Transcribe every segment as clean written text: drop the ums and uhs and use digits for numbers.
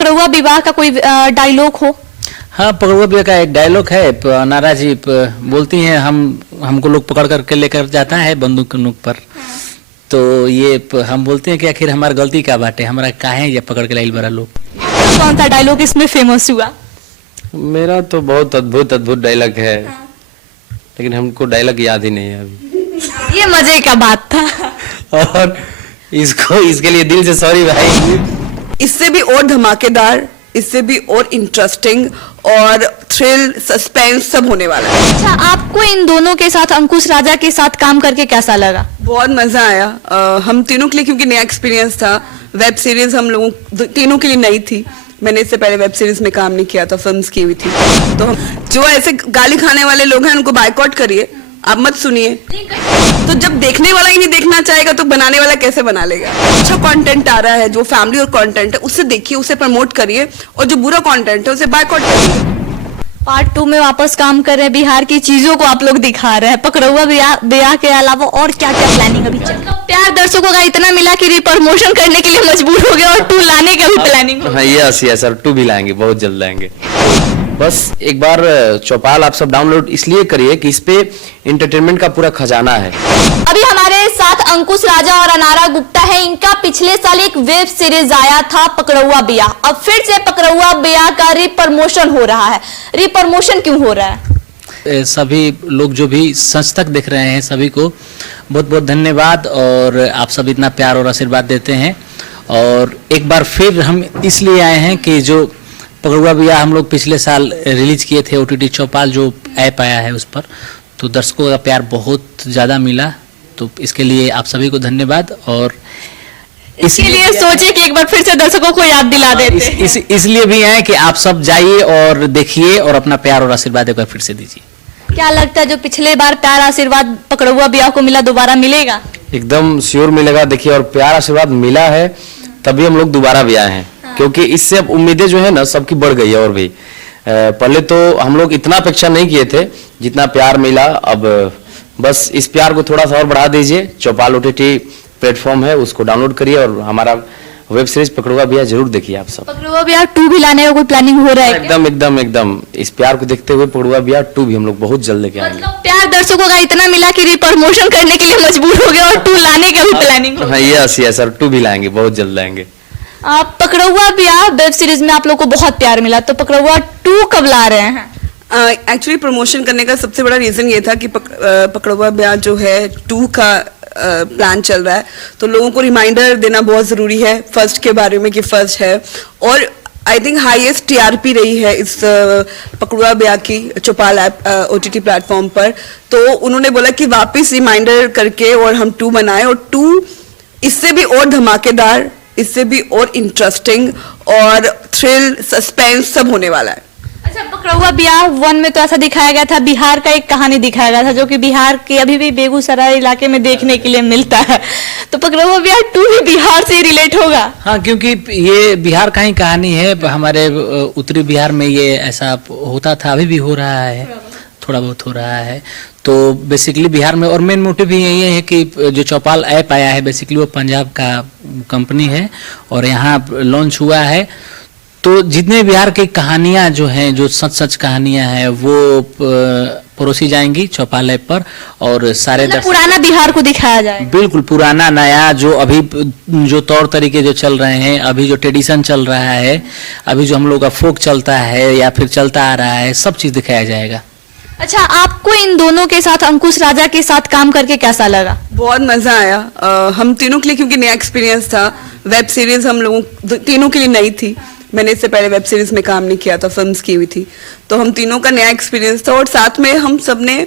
पकड़ुआ विवाह का कोई डायलॉग हो? हाँ, पकड़ुआ भैया का एक डायलॉग है। नारा जी बोलती हैं, हमको लोग पकड़ करके लेकर जाता है बंदूक के नोक पर। तो ये हम बोलते हैं कि आखिर हमारी गलती क्या बाटे, हमारा काहे ये पकड़ के लाइल बड़ा लोग। कौन सा डायलॉग इसमें फेमस हुआ? मेरा तो बहुत अद्भुत डायलॉग है, लेकिन हमको डायलॉग याद ही नहीं है अभी। ये मजे का बात था। और इसके लिए दिल से सॉरी भाई। इससे भी और धमाकेदार, इससे भी और इंटरेस्टिंग और थ्रिल, सस्पेंस सब होने वाला है। अच्छा, आपको इन दोनों के साथ, अंकुश राजा के साथ काम करके कैसा लगा? बहुत मजा आया। हम तीनों के लिए, क्योंकि नया एक्सपीरियंस था। वेब सीरीज हम लोगों तीनों के लिए नई थी। मैंने इससे पहले वेब सीरीज में काम नहीं किया था, फिल्म्स की हुई थी। तो जो ऐसे गाली खाने वाले लोग हैं उनको बायकॉट करिए, आप मत सुनिए। तो जब देखने वाला ही नहीं देखना चाहेगा तो बनाने वाला कैसे बना लेगा? अच्छा कंटेंट आ रहा है, जो फैमिली और कंटेंट है उसे देखिए, उसे प्रमोट करिए, और जो बुरा कंटेंट है उसे बायकॉट करिए। पार्ट 2 में वापस काम कर रहे हैं, बिहार की चीजों को आप लोग दिखा रहे हैं। पकड़ुआ बिहार के अलावा और क्या क्या प्लानिंग अभी चल रहा है? प्यार दर्शकों का इतना मिला कि प्रमोशन करने के लिए मजबूर हो गए और 2 लाने का भी प्लानिंग। हाँ, यस सर, 2 भी लाएंगे, बहुत जल्द लाएंगे। बस एक बार चौपाल आप सब डाउनलोड इसलिए करिए कि इस पे एंटरटेनमेंट का पूरा खजाना है। अभी हमारे साथ अंकुश राजा और अनारा गुप्ता है। इनका पिछले साल एक वेब सीरीज आया था पकड़ुआ बिया। अब फिर से पकड़ुआ बिया का रीप्रमोशन हो रहा है। रीप्रमोशन क्यों हो रहा है? सभी लोग जो भी सच तक देख रहे हैं, सभी को बहुत बहुत धन्यवाद। और आप सब इतना प्यार और आशीर्वाद देते हैं। और एक बार फिर हम इसलिए आए हैं कि जो पकड़ुआ बिया हम लोग पिछले साल रिलीज किए थे OTT चौपाल जो ऐप आया है उस पर, तो दर्शकों का प्यार बहुत ज़्यादा मिला। तो इसके लिए आप सभी को धन्यवाद। और इसलिए सोचे कि एक बार फिर से दर्शकों को याद दिला देते। इसलिए भी है कि आप सब जाइए और देखिए और अपना प्यार और आशीर्वाद एक बार फिर से दीजिए। क्या लगता है जो पिछले बार प्यार आशीर्वाद पकड़ुआ बिया को मिला, दोबारा मिलेगा? एकदम श्योर मिलेगा। देखिए, और प्यार आशीर्वाद मिला है तभी हम लोग दोबारा भी आए हैं। क्योंकि इससे अब उम्मीदें जो है ना सबकी बढ़ गई है। और भी पहले तो हम लोग इतना अपेक्षा नहीं किए थे जितना प्यार मिला। अब बस इस प्यार को थोड़ा सा और बढ़ा दीजिए। चौपाल OTT प्लेटफॉर्म है, उसको डाउनलोड करिए और हमारा वेब सीरीज पकड़ुआ बिया जरूर देखिए आप सब। पकड़ुआ बिया 2 भी लाने का कोई प्लानिंग हो रहा है? एकदम इस प्यार को देखते हुए पकड़ुआ बिया 2 भी हम लोग बहुत जल्द लेके आएंगे। प्यार दर्शकों का इतना मिला कि प्रमोशन करने के लिए मजबूर हो गए और 2 लाने का भी प्लानिंग। हाँ, यस सर, 2 भी लाएंगे, बहुत जल्द लाएंगे। पकड़ुआ बिया वेब सीरीज में आप लोग को बहुत प्यार मिला, तो पकड़ुआ 2 कब ला रहे हैं? एक्चुअली प्रमोशन करने का सबसे बड़ा रीजन ये था कि पकड़ुआ बिया जो है 2 का प्लान चल रहा है, तो लोगों को रिमाइंडर देना बहुत जरूरी है फर्स्ट के बारे में कि फर्स्ट है। और आई थिंक हाईएस्ट TRP रही है इस पकड़ुआ बिया की चौपाल ऐप OTT प्लेटफॉर्म पर। तो उन्होंने बोला कि वापस रिमाइंडर करके और हम 2 बनाए, और 2 इससे भी और धमाकेदार, इससे भी और इंटरेस्टिंग और थ्रिल, सस्पेंस सब होने वाला है। अच्छा, पकड़ुआ बिया 1 में तो ऐसा दिखाया गया था, बिहार का एक कहानी दिखाया गया था जो कि बिहार के अभी भी बेगूसराय इलाके में देखने के लिए मिलता है। तो पकड़ुआ बिया 2 भी बिहार से रिलेट होगा? हाँ, क्योंकि ये बिहार का ही कहानी है। हमारे उत्तरी बिहार में ये ऐसा होता था, अभी भी हो रहा है, थोड़ा बहुत हो रहा है। तो बेसिकली बिहार में, और मेन मोटिव भी यही है कि जो चौपाल ऐप आया है बेसिकली वो पंजाब का कंपनी है और यहाँ लॉन्च हुआ है। तो जितने बिहार की कहानियाँ जो हैं, जो सच कहानियाँ हैं, वो परोसी जाएंगी चौपाल ऐप पर। और सारे पुराना बिहार को दिखाया जाए। बिल्कुल, पुराना नया, जो अभी जो तौर तरीके जो चल रहे हैं, अभी जो ट्रेडिशन चल रहा है, अभी जो हम लोग का फोक चलता है या फिर चलता आ रहा है, सब चीज़ दिखाया जाएगा। अच्छा, आपको इन दोनों के साथ, अंकुश राजा के साथ काम करके कैसा लगा? बहुत मजा आया। हम तीनों के लिए, क्योंकि नया एक्सपीरियंस था। वेब सीरीज हम लोगों तीनों के लिए नई थी। मैंने इससे पहले वेब सीरीज में काम नहीं किया था, फिल्म्स की हुई थी। तो हम तीनों का नया एक्सपीरियंस था, और साथ में हम सब ने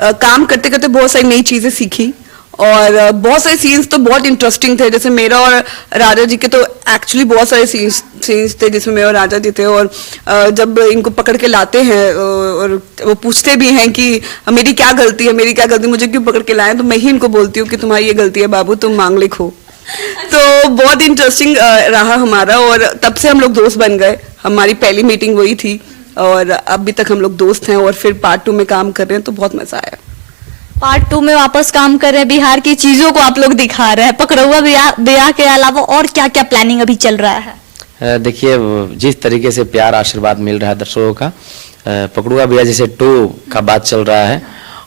काम करते करते बहुत सारी नई चीजें सीखी। और बहुत सारे सीन्स तो बहुत इंटरेस्टिंग थे। जैसे मेरा और राजा जी के तो एक्चुअली बहुत सारे सीन्स थे जिसमें मैं और राजा जी थे। और जब इनको पकड़ के लाते हैं और वो पूछते भी हैं कि मेरी क्या गलती है, मुझे क्यों पकड़ के लाए, तो मैं ही इनको बोलती हूँ कि तुम्हारी ये गलती है बाबू, तुम मांगलिक हो। तो बहुत इंटरेस्टिंग रहा हमारा, और तब से हम लोग दोस्त बन गए। हमारी पहली मीटिंग वही थी और अभी तक हम लोग दोस्त हैं, और फिर पार्ट 2 में काम कर रहे हैं, तो बहुत मजा आया। पार्ट 2 में वापस काम कर रहे हैं, बिहार की चीजों को आप लोग दिखा रहे हैं। पकड़ुआ बिया के अलावा और क्या क्या प्लानिंग अभी चल रहा है? देखिए जिस तरीके से प्यार आशीर्वाद मिल रहा है दर्शकों का, पकड़ुआ भैया जैसे 2 का बात चल रहा है,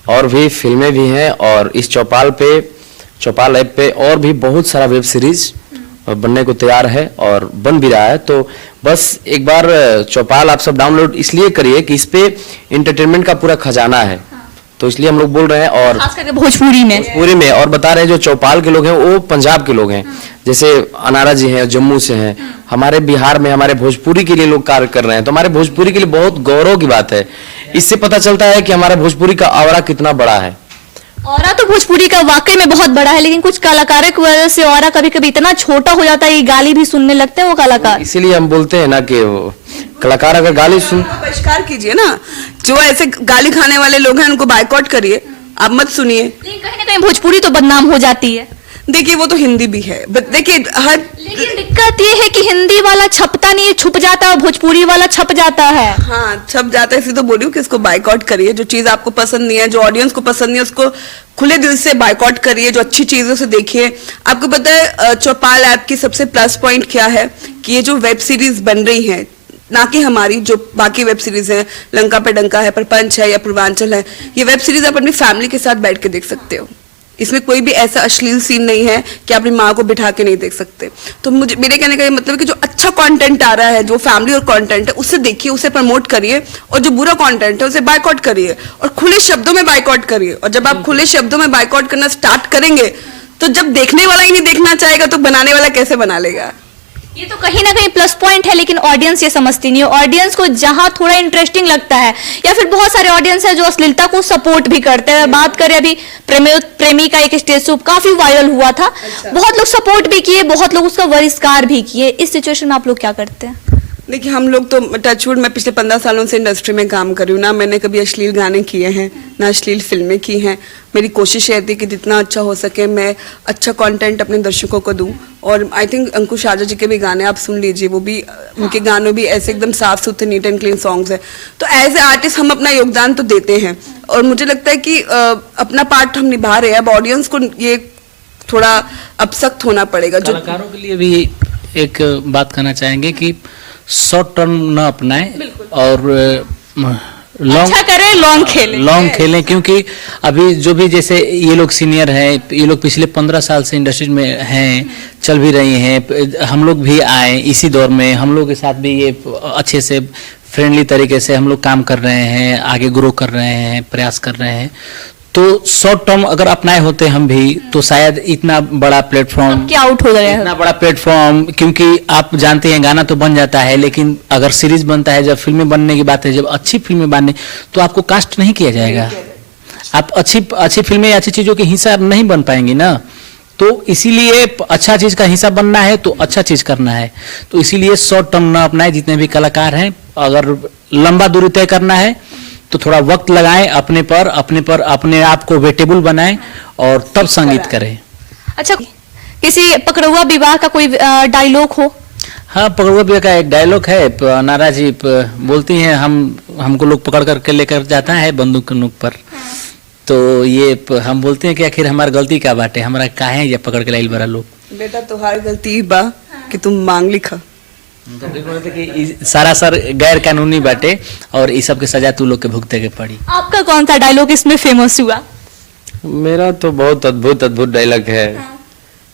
और भी फिल्में भी हैं, और इस चौपाल ऐप पे और भी बहुत सारा वेब सीरीज बनने को तैयार है और बन भी रहा है। तो बस एक बार चौपाल आप सब डाउनलोड इसलिए करिए कि इस पे एंटरटेनमेंट का पूरा खजाना है, तो इसलिए हम लोग बोल रहे हैं। और खास करके भोजपुरी में और बता रहे हैं जो चौपाल के लोग हैं वो पंजाब के लोग हैं, जैसे अनारा जी हैं जम्मू से हैं, हमारे बिहार में हमारे भोजपुरी के लिए लोग कार्य कर रहे हैं, तो हमारे भोजपुरी के लिए बहुत गौरव की बात है। इससे पता चलता है कि हमारा भोजपुरी का ऑरा कितना बड़ा है। औरा तो भोजपुरी का वाकई में बहुत बड़ा है, लेकिन कुछ कलाकारों की वजह से औरा कभी कभी इतना छोटा हो जाता है कि गाली भी सुनने लगते हैं वो कलाकार। इसीलिए हम बोलते हैं ना कि वो कलाकार अगर गाली सुन, बहिष्कार कीजिए ना, जो ऐसे गाली खाने वाले लोग हैं उनको बायकॉट करिए, आप मत सुनिए। लेकिन कहीं ना कहीं भोजपुरी तो बदनाम हो जाती है। देखिए वो तो हिंदी भी है, देखिए हर, लेकिन दिक्कत ये है कि हिंदी वाला छपता नहीं है, छुप जाता है, और भोजपुरी वाला छप जाता है। हाँ छप जाता है, इसी तो बोल रही हूँ कि इसको बायकॉट करिए। जो चीज आपको पसंद नहीं है, जो ऑडियंस को पसंद नहीं है, उसको खुले दिल से बायकॉट करिए, जो अच्छी चीजों से देखिए। आपको पता है चौपाल ऐप की सबसे प्लस पॉइंट क्या है कि ये जो वेब सीरीज बन रही है, ना कि हमारी जो बाकी वेब सीरीज है, लंका पे डंका है, प्रपंच है या पूर्वांचल है, ये वेब सीरीज आप अपनी फैमिली के साथ बैठ के देख सकते हो। इसमें कोई भी ऐसा अश्लील सीन नहीं है कि अपनी माँ को बिठा के नहीं देख सकते। तो मेरे कहने का ये मतलब है कि जो अच्छा कंटेंट आ रहा है, जो फैमिली और कंटेंट है, उसे देखिए, उसे प्रमोट करिए, और जो बुरा कंटेंट है उसे बायकॉट करिए, और खुले शब्दों में बायकॉट करिए। और जब आप खुले शब्दों में बायकॉट करना स्टार्ट करेंगे, तो जब देखने वाला ही नहीं देखना चाहेगा तो बनाने वाला कैसे बना लेगा? ये तो कहीं ना कहीं प्लस पॉइंट है, लेकिन ऑडियंस ये समझती नहीं है। ऑडियंस को जहां थोड़ा इंटरेस्टिंग लगता है, या फिर बहुत सारे ऑडियंस है जो अश्लीलता को सपोर्ट भी करते हैं। बात करें अभी प्रेमी का एक स्टेज शो काफी वायरल हुआ था, बहुत लोग सपोर्ट भी किए, बहुत लोग उसका बहिष्कार भी किए। इस सिचुएशन में आप लोग क्या करते हैं? देखिए हम लोग तो टचवुड, मैं पिछले 15 सालों से इंडस्ट्री में काम कर रही हूँ ना, मैंने कभी अश्लील गाने किए हैं ना अश्लील फिल्में की हैं। मेरी कोशिश रहती है कि जितना अच्छा हो सके मैं अच्छा कंटेंट अपने दर्शकों को दूं। और आई थिंक अंकुश राजा जी के भी गाने आप सुन लीजिए, वो भी उनके गानों भी ऐसे एकदम साफ सुथरे नीट एंड क्लीन सॉन्ग्स है। तो एज ए आर्टिस्ट हम अपना योगदान तो देते हैं, और मुझे लगता है कि अपना पार्ट हम निभा रहे हैं। अब ऑडियंस को ये थोड़ा अब सख्त होना पड़ेगा। जो कलाकारों के लिए भी एक बात कहना चाहेंगे कि शॉर्ट टर्म न अपनाएं और अच्छा करें, लॉन्ग खेलें। क्योंकि अभी जो भी जैसे ये लोग सीनियर हैं, ये लोग पिछले 15 साल से इंडस्ट्री में हैं, चल भी रही हैं, हम लोग भी आए इसी दौर में, हम लोग के साथ भी ये अच्छे से फ्रेंडली तरीके से हम लोग काम कर रहे हैं, आगे ग्रो कर रहे हैं, प्रयास कर रहे हैं। तो शॉर्ट टर्म अगर अपनाए होते हम भी, तो शायद इतना बड़ा प्लेटफॉर्म क्या आउट हो गया, इतना बड़ा प्लेटफॉर्म, क्योंकि आप जानते हैं गाना तो बन जाता है, लेकिन अगर सीरीज बनता है, जब फिल्में बनने की बात है, जब अच्छी फिल्में बनने, तो आपको कास्ट नहीं किया जाएगा। आप अच्छी फिल्में, अच्छी चीजों के हिस्सा नहीं बन पाएंगी ना। तो इसीलिए अच्छा चीज का हिस्सा बनना है तो अच्छा चीज करना है। तो इसीलिए शॉर्ट टर्म ना अपनाए। जितने भी कलाकार हैं, अगर लंबा दूरी तय करना है तो थोड़ा वक्त लगाएं अपने आप को वेटेबल बनाएं और तब संगीत करें। अच्छा, किसी पकड़ुआ विवाह का कोई डायलॉग हो? हाँ, पकड़ुआ विवाह का एक डायलॉग है। नारा जी बोलती हैं, हमको लोग पकड़ करके लेकर जाता है बंदूक के नोक पर, तो ये हम बोलते हैं कि आखिर हमारी गलती क्या बाटे, हमारा काहे ये पकड़ के लाइल बड़ा लोग। बेटा तुम्हारी गलती बा कि तुम मांग लिखा। कि सारा सर गैर कानूनी बाटे और इस सब के सजा तू लोग के भुगते के पड़ी। आपका कौन सा डायलॉग इसमें फेमस हुआ? मेरा तो बहुत अद्भुत डायलॉग है,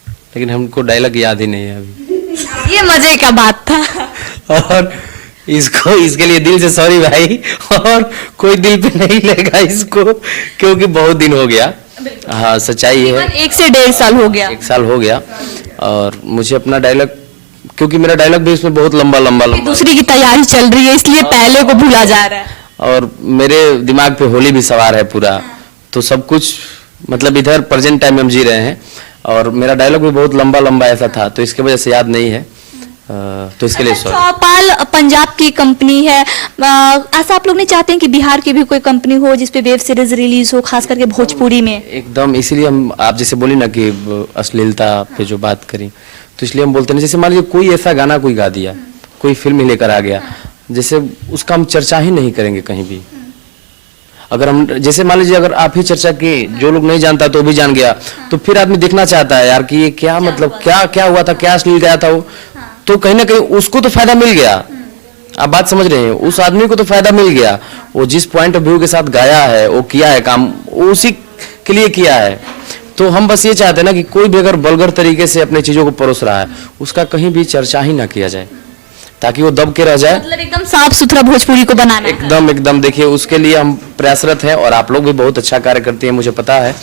लेकिन हमको डायलॉग याद ही नहीं है अभी। ये मजे का बात था। और इसके लिए दिल से सॉरी भाई, और कोई दिल पे नहीं लेगा इसको, क्योंकि बहुत दिन हो गया। हाँ, सच्चाई है, 1 से 1.5 साल हो गया। 1 साल हो गया, और मुझे अपना डायलॉग, क्योंकि मेरा डायलॉग भी इसमें बहुत लंबा दूसरी की तैयारी चल रही है, इसलिए पहले को भूला जा रहा है, और मेरे दिमाग पे होली भी सवार है पूरा। तो सब कुछ मतलब इधर प्रेजेंट टाइम में हम जी रहे हैं, और मेरा डायलॉग भी बहुत लंबा ऐसा था, तो इसके वजह से याद नहीं है, तो इसके लिए सॉरी। चौपाल पंजाब की कंपनी है, ऐसा आप लोग नहीं चाहते हैं कि बिहार की भी कोई कंपनी हो जिसपे वेब सीरीज रिलीज हो, खास करके भोजपुरी में? एकदम, इसीलिए हम, आप जैसे बोली ना कि अश्लीलता पे जो बात करी, तो इसलिए हम बोलते हैं, जैसे मान लीजिए कोई ऐसा गाना कोई गा दिया, कोई फिल्म ही लेकर आ गया, जैसे उसका हम चर्चा ही नहीं करेंगे कहीं भी। अगर हम, जैसे मान लीजिए अगर आप ही चर्चा की, जो लोग नहीं जानता तो भी जान गया, तो फिर आदमी देखना चाहता है यार कि ये क्या मतलब क्या हुआ था, क्या अश्लील गया था वो, तो कहीं ना कहीं उसको तो फायदा मिल गया। आप बात समझ रहे हैं, उस आदमी को तो फायदा मिल गया, वो जिस पॉइंट ऑफ व्यू के साथ गाया है, वो किया है काम, वो उसी के लिए किया है। तो हम बस ये चाहते हैं ना कि कोई भी अगर वल्गर तरीके से अपने चीजों को परोस रहा है, उसका कहीं भी चर्चा ही ना किया जाए, ताकि वो दब के रह जाए। मतलब एकदम साफ सुथरा भोजपुरी को बनाना है। एकदम एकदम देखिए, उसके लिए हम प्रयासरत हैं और आप लोग भी बहुत अच्छा कार्य करते हैं, मुझे पता है,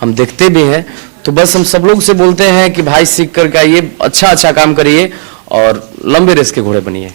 हम देखते भी हैं। तो बस हम सब लोग से बोलते हैं कि भाई सीख कर आइए, अच्छा काम करिए और लंबे रेस के घोड़े बनिए।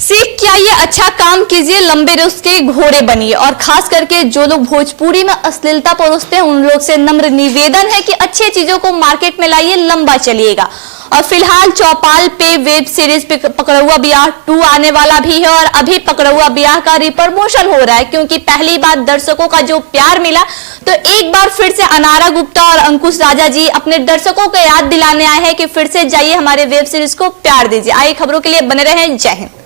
सीख के आइए, अच्छा काम कीजिए, लंबे रेस के घोड़े बनिए। और खास करके जो लोग भोजपुरी में अश्लीलता परोसते हैं, उन लोग से नम्र निवेदन है कि अच्छी चीजों को मार्केट में लाइए, लंबा चलिएगा। और फिलहाल चौपाल पे वेब सीरीज पे पकड़ौआ बियाह 2 आने वाला भी है और अभी पकड़ौआ बियाह का रिप्रमोशन हो रहा है, क्योंकि पहली बार दर्शकों का जो प्यार मिला, तो एक बार फिर से अनारा गुप्ता और अंकुश राजा जी अपने दर्शकों को याद दिलाने आए हैं कि फिर से जाइए हमारे वेब सीरीज को प्यार दीजिए। आइए खबरों के लिए बने रहें। जय हिंद।